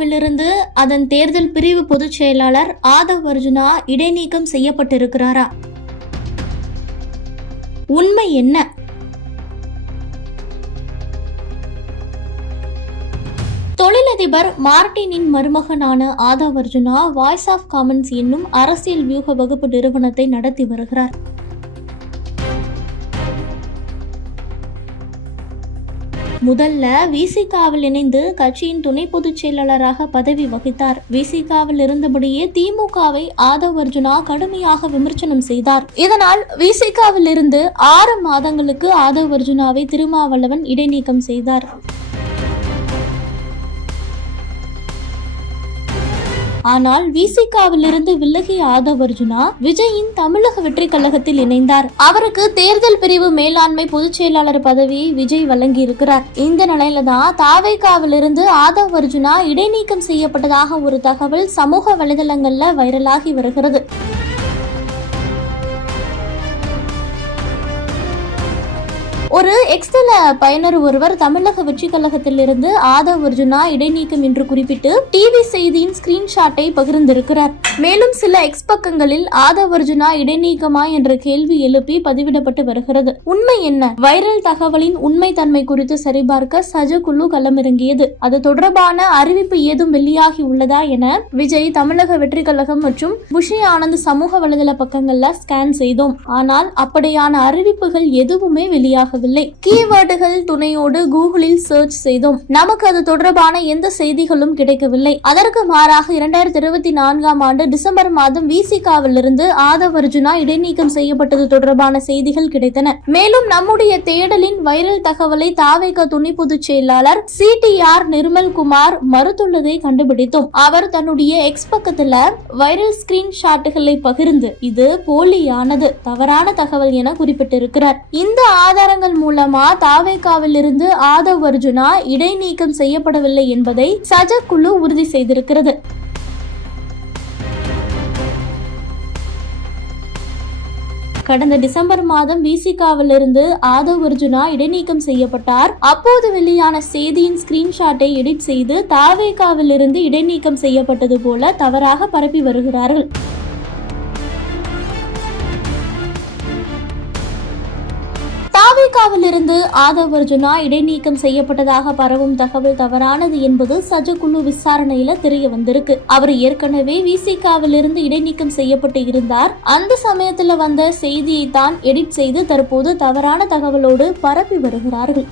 விசிகாவிலிருந்து அதன் தேர்தல் பிரிவு பொதுச் செயலாளர் ஆதவ் அர்ஜுனா இடைநீக்கம் செய்யப்பட்டிருக்கிறாரா? உண்மை என்ன? தொழிலதிபர் மார்டினின் மருமகனான Aadhav Arjuna voice of commons என்னும் அரசியல் வியூக வகுப்பு நிறுவனத்தை நடத்தி வருகிறார். முதல்ல விசிகாவில் இணைந்து கட்சியின் துணை பொதுச் செயலாளராக பதவி வகித்தார். விசிகாவில் இருந்தபடியே திமுகவை ஆதவ் அர்ஜுனா கடுமையாக விமர்சனம் செய்தார். இதனால் விசிகாவில் இருந்து ஆறு மாதங்களுக்கு ஆதவ் அர்ஜுனாவை திருமாவளவன் இடைநீக்கம் செய்தார். ஆனால் விசிகாவிலிருந்து விலகிய ஆதவ் அர்ஜுனா விஜயின் தமிழக வெற்றி கழகத்தில் இணைந்தார். அவருக்கு தேர்தல் பிரிவு மேலாண்மை பொதுச் செயலாளர் பதவியை விஜய் வழங்கி இருக்கிறார் இந்த நிலையில தான் தாவேகாவிலிருந்து ஆதவ் அர்ஜுனா இடைநீக்கம் செய்யப்பட்டதாக ஒரு தகவல் சமூக வலைதளங்கள்ல வைரலாகி வருகிறது. ஒரு எக்ஸ்டல பயனர் ஒருவர் தமிழக வெற்றி கழகத்திலிருந்து ஆதவ் அர்ஜுனா இடைநீக்கம் என்று குறிப்பிட்டு டிவி செய்தியின் ஸ்கிரீன்ஷாட்டை பகிர்ந்திருக்கிறார். மேலும் சில எக்ஸ் பக்கங்களில் ஆதவ் அர்ஜுனா இடைநீக்கமா என்ற கேள்வி எழுப்பி பதிவிடப்பட்டு வருகிறது. உண்மை என்ன? வைரல் தகவலின் உண்மை தன்மை குறித்து சரிபார்க்க சஜ குழு களமிறங்கியது. அது தொடர்பான அறிவிப்பு ஏதும் வெளியாகி உள்ளதா என விஜய் தமிழக வெற்றி கழகம் மற்றும் புஷி ஆனந்த் சமூக வலைதள பக்கங்கள்ல ஸ்கேன் செய்தோம். ஆனால் அப்படியான அறிவிப்புகள் எதுவுமே வெளியாகவில்லை. கீவேர்டுகள் துணையோடு கூகுளில் சர்ச் செய்தோம். நமக்கு அது தொடர்பான எந்த செய்திகளும் கிடைக்கவில்லை. அதற்கு மாறாக இரண்டாயிரத்தி இருபத்தி நான்காம் ஆண்டு டிசம்பர் மாதம் விசிகாவிலிருந்து ஆதவ் அர்ஜுனா இடைநீக்கம் செய்யப்பட்டது தொடர்பான செய்திகள் கிடைத்தன. மேலும் நம்முடைய தேடலின் வைரல் தகவலை தாவேக துணை பொதுச் செயலாளர் சிடிஆர் நிர்மல் குமார் மறுத்துள்ளதை கண்டுபிடித்தோம். அவர் தன்னுடைய எக்ஸ் பக்கத்துல வைரல் ஸ்கிரீன் ஷாட்டுகளை பகிர்ந்து இது போலியானது தவறான தகவல் என குறிப்பிட்டிருக்கிறார். இந்த ஆதாரங்கள் மூலமா தாவேகாவில் இருந்து ஆதவ் அர்ஜுனா இடைநீக்கம் செய்யப்படவில்லை என்பதை சஜ குழு உறுதி செய்திருக்கிறது. கடந்த டிசம்பர் மாதம் விசிகாவிலிருந்து ஆதவ் அர்ஜுனா இடைநீக்கம் செய்யப்பட்டார். அப்போது வெளியான செய்தியின் ஸ்கிரீன்ஷாட்டை எடிட் செய்து தாவேகாவிலிருந்து இடைநீக்கம் செய்யப்பட்டது போல தவறாக பரப்பி வருகிறார்கள். தாவேகாவிலிருந்து ஆதவ் அர்ஜுனா இடைநீக்கம் செய்யப்பட்டதாக பரவும் தகவல் தவறானது என்பது சஜ குழு விசாரணையில தெரிய வந்திருக்கு. அவர் ஏற்கனவே விசிகாவிலிருந்து இடைநீக்கம் செய்யப்பட்டு இருந்தார். அந்த சமயத்துல வந்த செய்தியை தான் எடிட் செய்து தற்போது தவறான தகவலோடு பரப்பி வருகிறார்கள்.